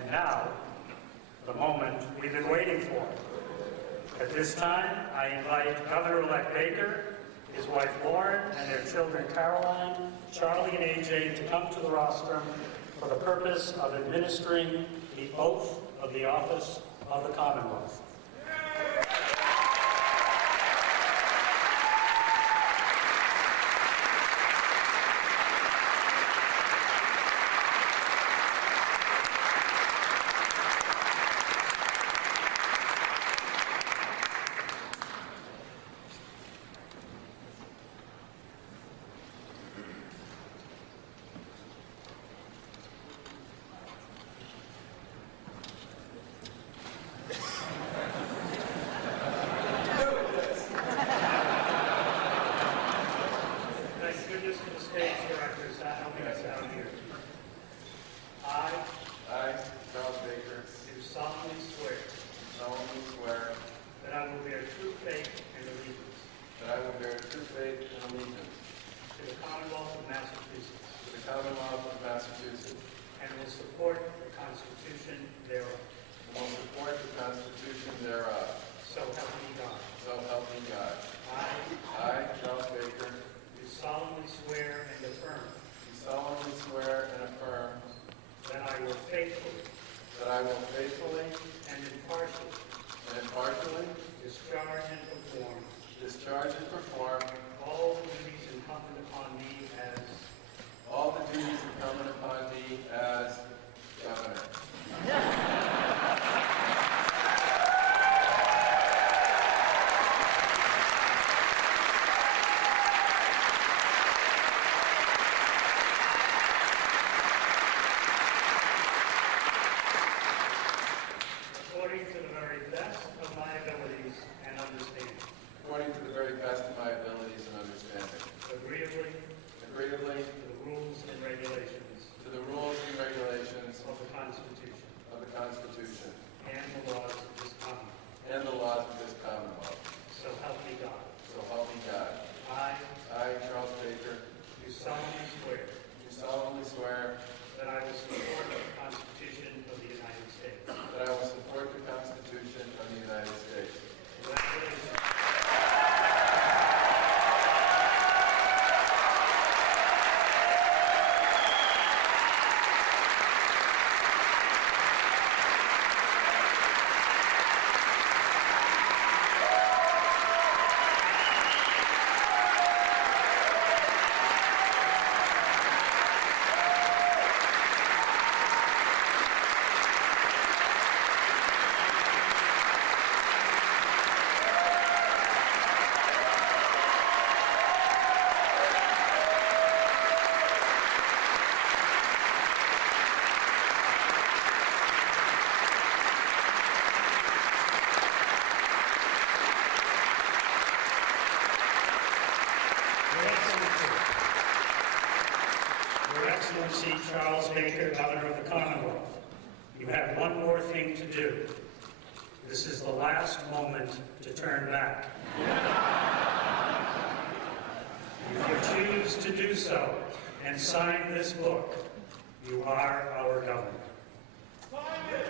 And now, the moment we've been waiting for. At this time, I invite Governor-elect Baker, his wife Lauren, and their children Caroline, Charlie, and AJ to come to the rostrum for the purpose of administering the oath of the office of the Commonwealth. Discharge and perform all the duties incumbent upon me as governor. According to the very best of my abilities and understanding. According to the very best of my abilities and understanding. Agreeably. Agreeably. To the rules and regulations. To the rules and regulations. Of the Constitution. Of the Constitution. And the laws of this Commonwealth. And the laws of this Commonwealth. So help me God. So help me God. I, Charles Baker, do solemnly swear. Do solemnly swear. That I will support the Constitution of the United States. That I will support the Constitution of the United States. Congratulations. Charles Baker, Governor of the Commonwealth, you have one more thing to do. This is the last moment to turn back. If you choose to do so and sign this book, you are our governor. Sign it!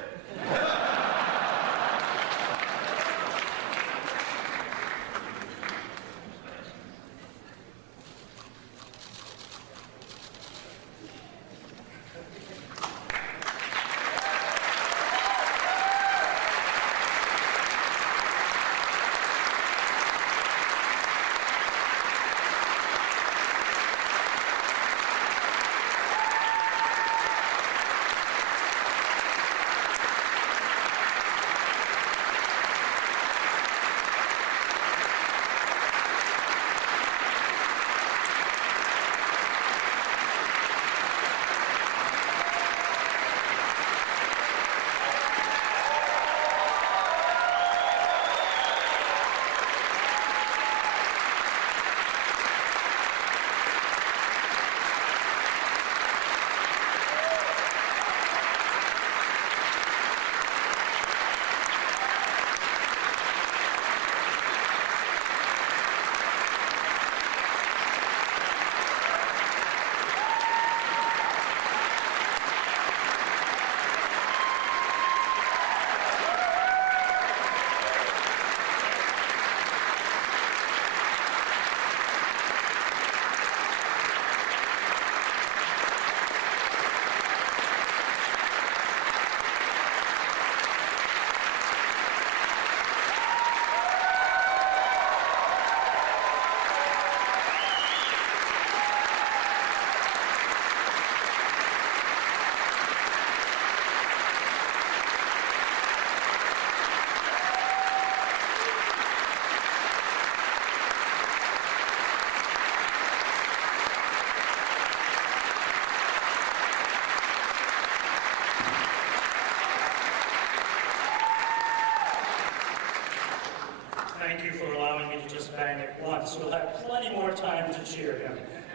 we'll have plenty more time to cheer him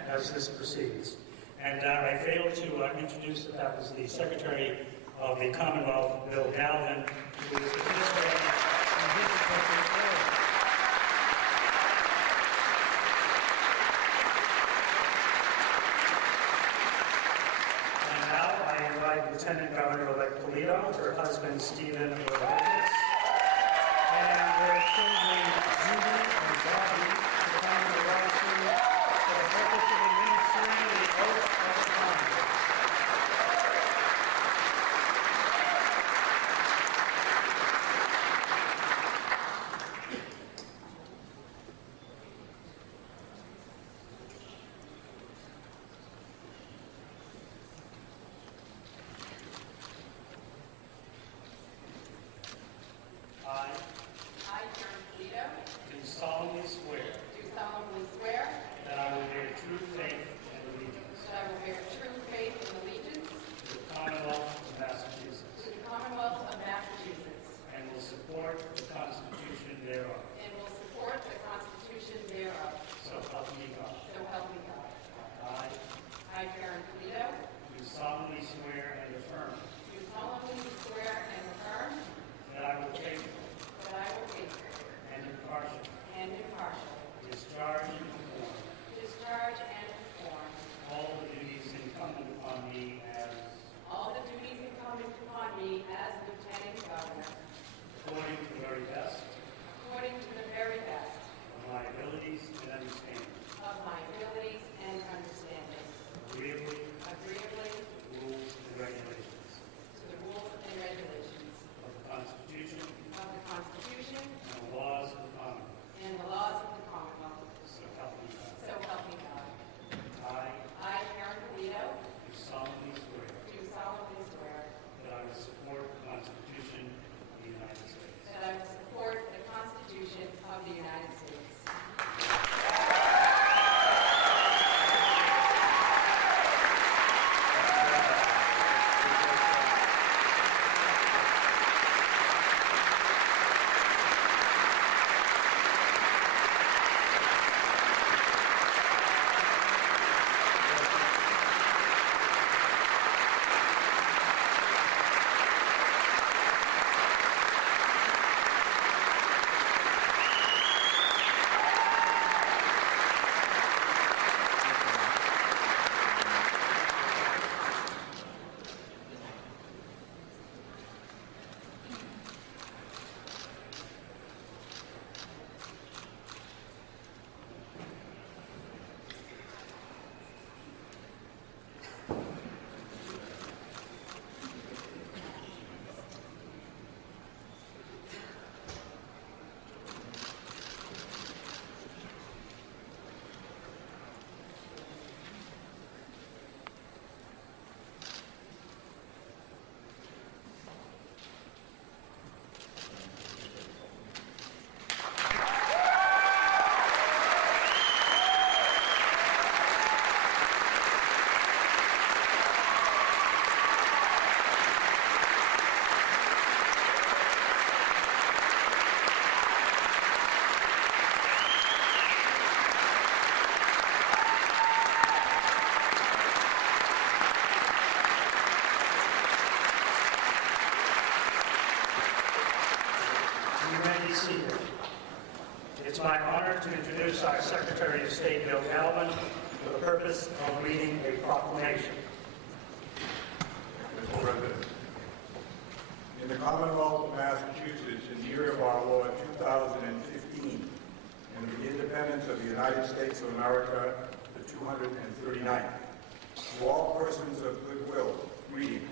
as this proceeds. And I failed to introduce that was the Secretary of the Commonwealth, Bill Galvin, who is participating in his appropriate role. And now I invite Lieutenant Governor-elect Polito, her husband Stephen Rodriguez, and their children Judy and Bobby to come to the restroom for the purpose of administering the oath of office. I, Karen Polito, Do solemnly swear do solemnly swear that I will bear true faith and allegiance that I will bear true faith and allegiance to the Commonwealth of Massachusetts to the Commonwealth of Massachusetts and will support the Constitution thereof. and will support the Constitution thereof. So help me God. So help me God. I I, Karen Polito, do solemnly swear and affirm do solemnly swear and affirm that I will faithfully that I will faithfully and impartially and impartially discharge and perform discharge and perform all the duties incumbent upon me as, all the duties incumbent upon me as Lieutenant Governor, according to the very best according to the very best of my abilities and understanding, of my abilities and understanding, agreeably agreeably to the rules and regulations to the rules and regulations of the Constitution of the Constitution and the laws of the Commonwealth. and the laws of the Commonwealth. So help me God. So help me God. I I, Karen Polito, do solemnly swear do solemnly swear that I will support the Constitution of the United States that I will support the Constitution of the United States You may be seated. It's my honor to introduce our Secretary of State, Bill Galvin, for the purpose of reading a proclamation. Mr. President, in the Commonwealth of Massachusetts, in the year of our Lord 2015, and of the independence of the United States of America, the 239th, to all persons of goodwill, greetings.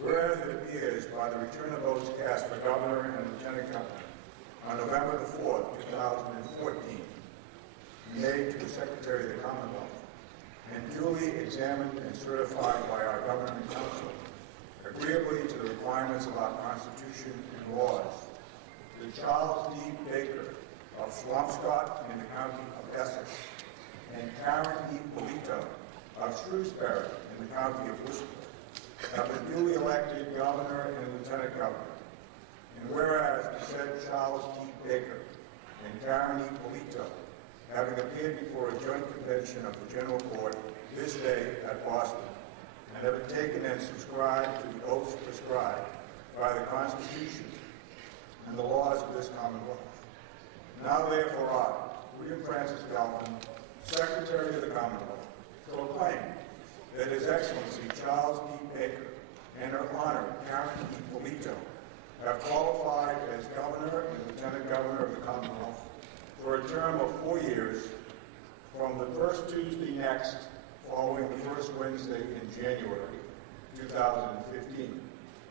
Whereas it appears by the return of votes cast for Governor and Lieutenant Governor on November the 4th, 2014, made to the Secretary of the Commonwealth, and duly examined and certified by our Governor and Council, agreeably to the requirements of our Constitution and laws, that Charles D. Baker of Swampscott in the County of Essex, and Karen E. Polito of Shrewsbury in the County of Worcester, have been duly elected Governor and Lieutenant Governor. And whereas the said Charles D. Baker and Karen E. Polito having appeared before a joint convention of the General Court this day at Boston, and having taken and subscribed to the oaths prescribed by the Constitution and the laws of this Commonwealth. Now therefore I, William Francis Galvin, Secretary of the Commonwealth, proclaim that His Excellency Charles E. Baker and Her Honor Karen E. Polito have qualified as Governor and Lieutenant Governor of the Commonwealth for a term of 4 years from the first Tuesday next following the first Wednesday in January 2015.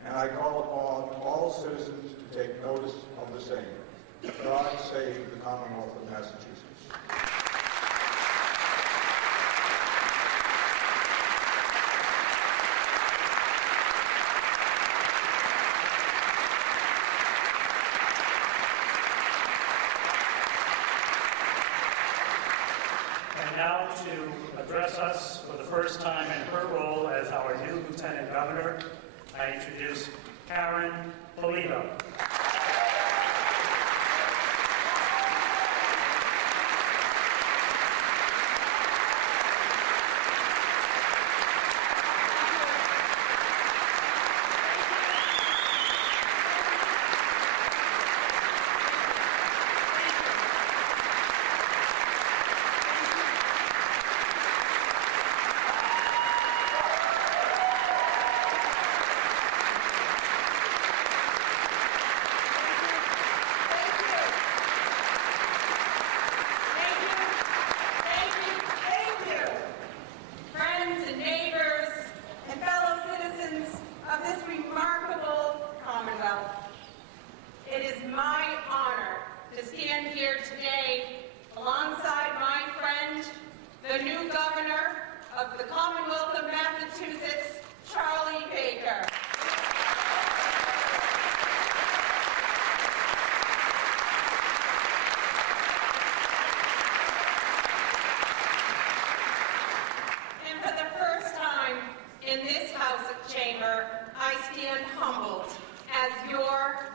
And I call upon all citizens to take notice of the same. God save the Commonwealth of Massachusetts. And now to address us for the first time in her role as our new Lieutenant Governor, I introduce Karen Polito.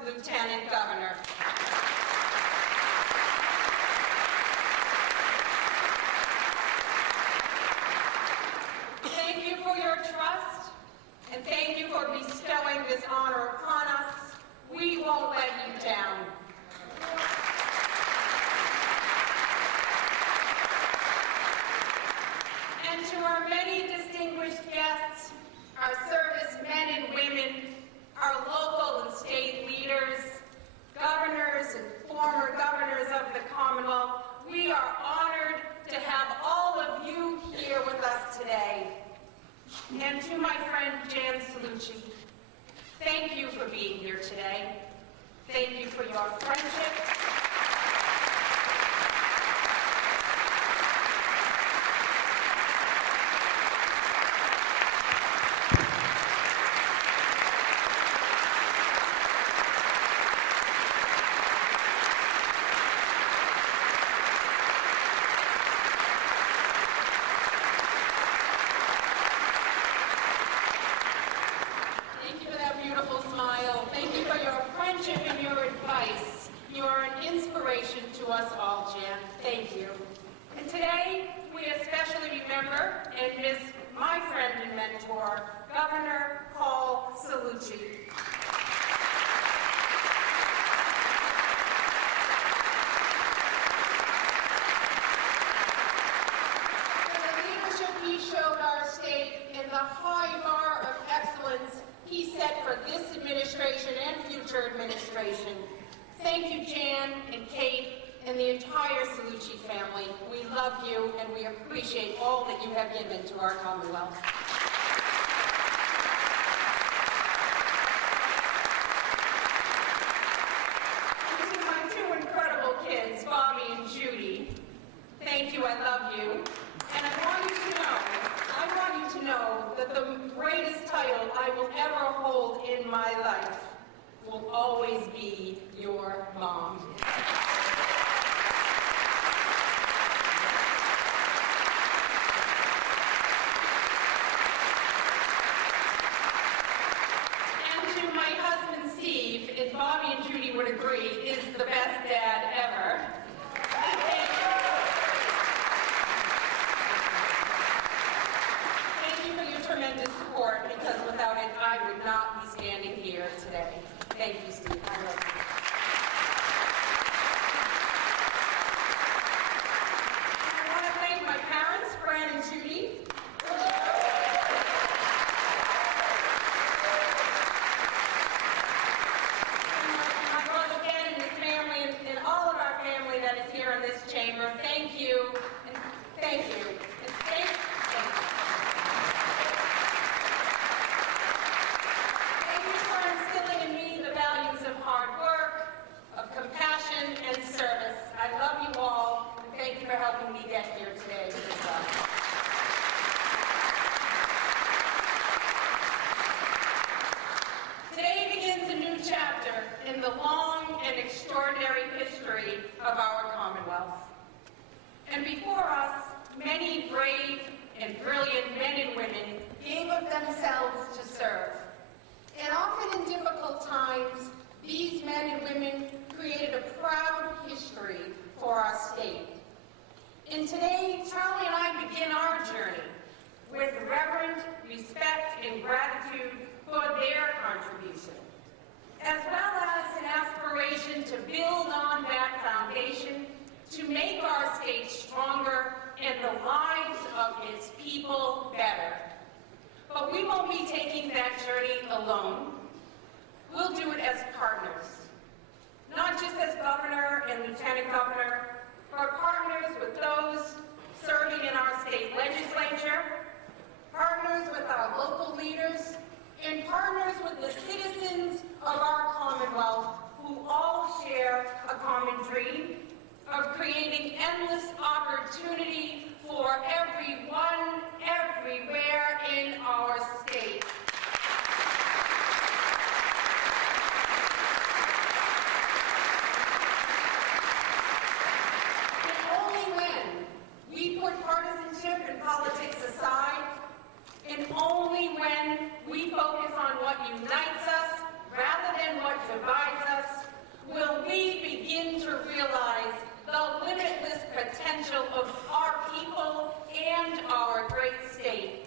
Lieutenant Governor. Thank you for your trust, and thank you for bestowing this honor upon us. We won't let you down. And to our many distinguished guests, our servicemen and women, our local and state leaders, governors and former governors of the Commonwealth, we are honored to have all of you here with us today. And to my friend Jan Salucci, thank you for being here today. Thank you for your friendship. To us all, Jan. Thank you. And today, we especially remember and miss my friend and mentor, Governor Paul Salucci. For the leadership he showed our state and the high bar of excellence he set for this administration and future administration. Thank you, Jan and Kate, and the entire Salucci family. We love you, and we appreciate all that you have given to our Commonwealth. And to my two incredible kids, Bobby and Judy, thank you, I love you. And I want you to know that the greatest title I will ever hold in my life will always be your mom. And to my husband Steve, and Bobby and Judy would agree, is the best dad ever. would not be standing here today. Thank you, Steve. I love you. I want to thank my parents, Fran and Judy. My brother Ben and his family, and all of our family that is here in this chamber. Thank you, and thank you, and thank you. Thank you for instilling in me the values of hard work, of compassion, and service. I love you all, and thank you for helping me get here today as well. Today begins a new chapter in the long and extraordinary history of our Commonwealth. And before us, many brave and brilliant men and women gave of themselves to serve. And often in difficult times, these men and women created a proud history for our state. And today, Charlie and I begin our journey with reverent respect and gratitude for their contribution, as well as an aspiration to build on that foundation to make our state stronger and the lives of its people better. But we won't be taking that journey alone. We'll do it as partners, not just as governor and lieutenant governor, but partners with those serving in our state legislature, partners with our local leaders, and partners with the citizens of our Commonwealth who all share a common dream of creating endless opportunity for everyone, everywhere in our state. And only when we put partisanship and politics aside, and only when we focus on what unites us rather than what divides us, will we begin to realize the limitless potential of our people and our great state.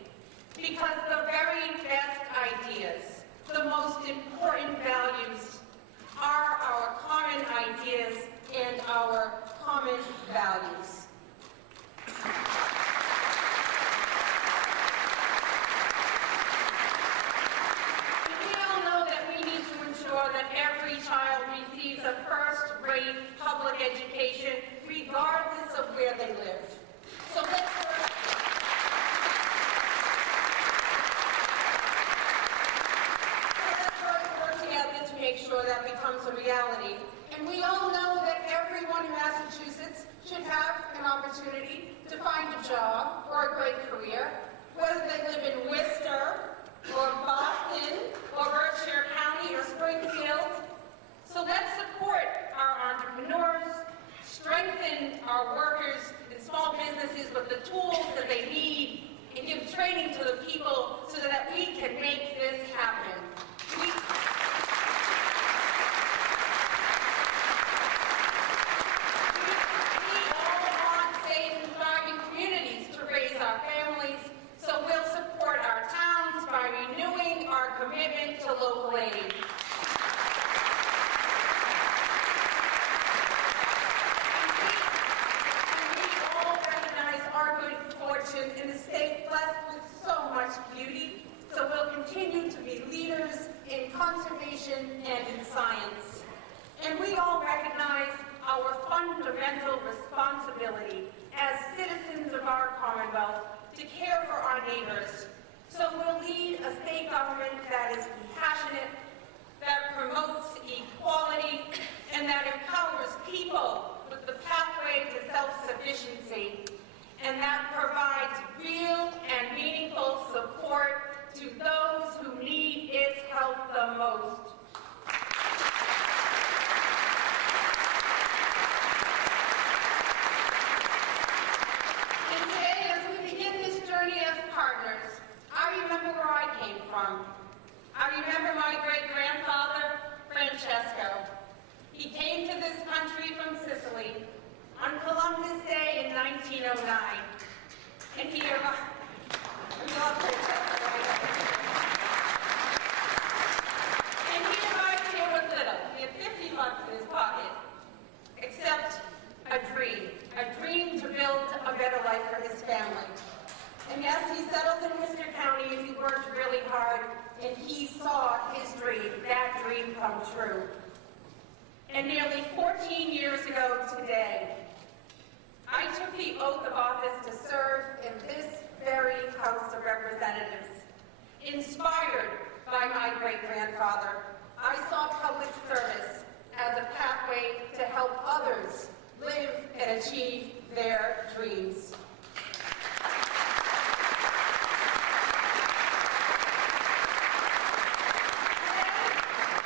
Because the very best ideas, the most important values, are our common ideas and our common values. That every child receives a first-rate public education, regardless of where they live. So let's work together to make sure that becomes a reality. And we all know that everyone in Massachusetts should have an opportunity to find a job or a great career, whether they live in Worcester, or Boston, or Berkshire County, or Springfield. So let's support our entrepreneurs, strengthen our workers and small businesses with the tools that they need, and give training to the people so that we can make this happen. We all want safe and thriving communities to raise our families, so we'll support our towns by renewing our commitment to local aid. And we all recognize our good fortune in a state blessed with so much beauty, so we'll continue to be leaders in conservation and in science. And we all recognize our fundamental responsibility as citizens of our Commonwealth to care for our neighbors. So we'll lead a state government that is compassionate, that promotes equality, and that empowers people with the pathway to self-sufficiency, and that provides real and meaningful support to those who need its help the most. And today, as we begin this journey as partners, I remember where I came from. I remember my great-grandfather, Francesco. He came to this country from Sicily on Columbus Day in 1909. And he, we love Francesco. really hard, and he saw his dream, that dream come true. And nearly 14 years ago today, I took the oath of office to serve in this very House of Representatives. Inspired by my great-grandfather, I saw public service as a pathway to help others live and achieve their dreams.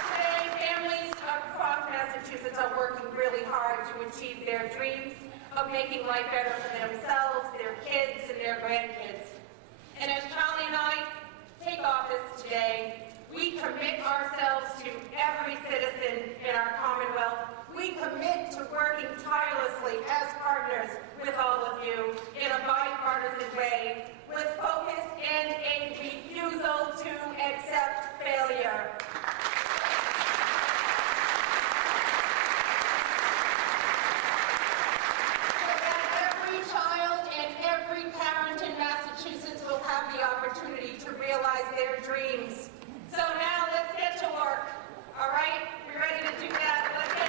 Today, families across Massachusetts are working really hard to achieve their dreams of making life better for themselves, their kids, and their grandkids. And as Charlie and I take office today, we commit ourselves to every citizen in our Commonwealth. We commit to working tirelessly as partners with all of you in a bipartisan way, with focus and a refusal to accept failure. So that every child and every parent in Massachusetts will have the opportunity to realize their dreams. So now let's get to work. All right? You ready to do that? Let's get